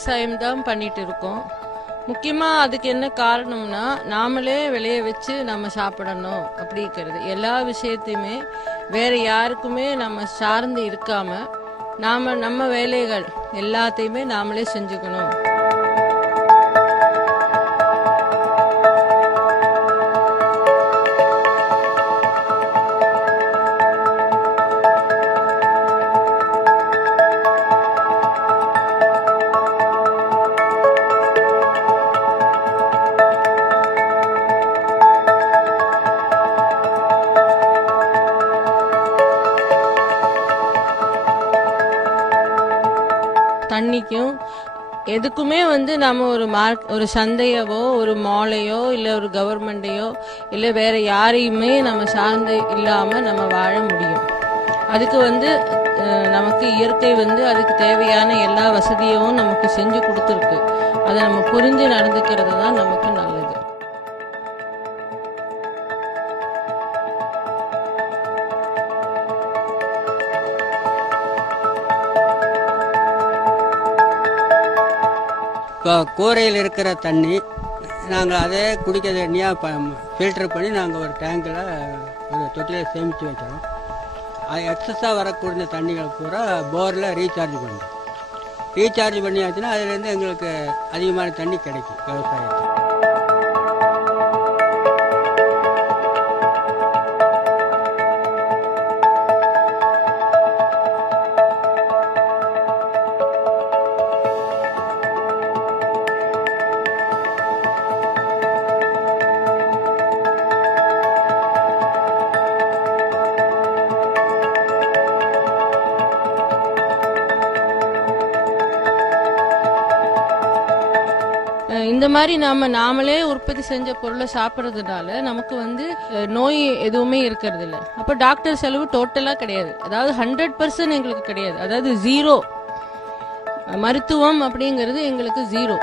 விவசாயம் தான் பண்ணிட்டு இருக்கோம். முக்கியமாக அதுக்கு என்ன காரணம்னா, நாமளே விளைய வச்சு நம்ம சாப்பிடணும் அப்படிங்கிறது. எல்லா விஷயத்தையுமே வேற யாருக்குமே நம்ம சார்ந்து இருக்காம நம்ம வேலைகள் எல்லாத்தையுமே நாமளே செஞ்சுக்கணும். தண்ணிக்கும் எதுக்குமே நம்ம ஒரு சந்தையவோ ஒரு மாலையோ இல்லை ஒரு கவர்மெண்டையோ இல்லை வேற யாரையுமே நம்ம சார்ந்து இல்லாமல் நம்ம வாழ முடியும். அதுக்கு நமக்கு இயற்கை அதுக்கு தேவையான எல்லா வசதியும் நமக்கு செஞ்சு கொடுத்துருக்கு. அதை நம்ம புரிஞ்சு நடந்துக்கிறது தான் நமக்கு நல்லது. இப்போ கூரையில் இருக்கிற தண்ணி நாங்கள் அதே குடிக்கிற தண்ணியாக ஃபில்டர் பண்ணி நாங்கள் ஒரு டேங்கில் ஒரு தொட்டியில் சேமித்து வைக்கிறோம். அது எக்ஸஸாக வரக்கூடிய தண்ணிகள் பூரா போரில் ரீசார்ஜ் பண்ணுறோம். ரீசார்ஜ் பண்ணியாச்சுன்னா அதுலேருந்து எங்களுக்கு அதிகமான தண்ணி கிடைக்கும் விவசாயத்துக்கு. இந்த மாதிரி நாமளே உற்பத்தி செஞ்ச பொருளை சாப்பிட்றதுனால நமக்கு நோய் எதுவுமே இருக்கிறது இல்லை. அப்போ டாக்டர் செலவு டோட்டலா கிடையாது. அதாவது 100% எங்களுக்கு கிடையாது. அதாவது 0 மருத்துவம் அப்படிங்கிறது எங்களுக்கு 0.